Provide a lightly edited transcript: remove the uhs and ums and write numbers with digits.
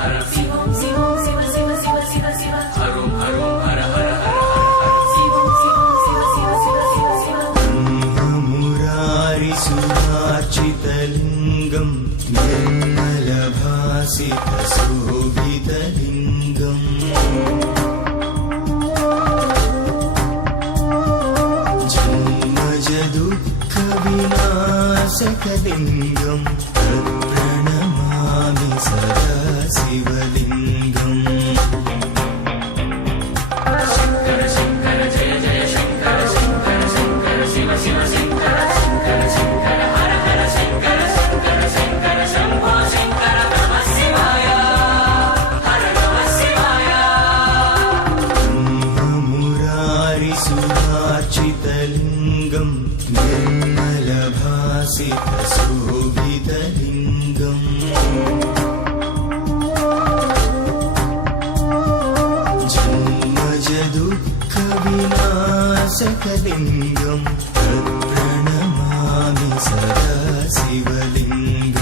हर शिवं शिवं शिव शिव शिव शिव शिव हरुं हरुं हर हर हर शिवं शिवं शिव शिव शिव शिव शिव मुरारि सुरार्चितलिङ्गं निर्मलभासितशोभितलिङ्गम् जन्मज दुःखविनाशकलिङ्गं प्रणमामि सदा शिवलिङ्गम् शंकर शंकर जय जय शंकर शंकर शंकर शिव शिव शंकर शंकर शंकर हर हर शंकर शंकर शंकर शंभो शंकर नमः शिवाय हर नमः शिवाय मुरारि सुरार्चितलिङ्गं निर्मलभासितशोभितलिङ्गम् जन्मज दुःखविनाशकलिङ्गं प्रणमामि सदा शिवलिङ्गम्